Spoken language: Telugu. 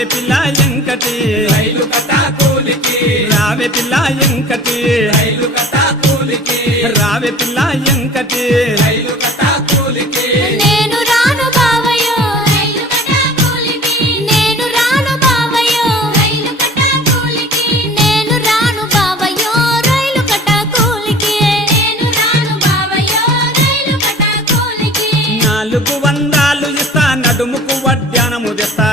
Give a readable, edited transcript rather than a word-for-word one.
రావే పిల్ల ఎంకటి రైలు కట్టా కూలికి రావే పిల్ల ఎంకటి రైలు కట్టా కూలికి రావే పిల్ల ఎంకటి రైలు కట్టా కూలికి నేను రాను బావయ్యో రైలు కట్టా కూలికి నేను రాను బావయ్యో రైలు కట్టా కూలికి నేను రాను బావయ్యో రైలు కట్టా కూలికి నేను రాను బావయ్యో రైలు కట్టా కూలికి 400 ఇస్తా నడుముకు వడ్డానము తెస్తా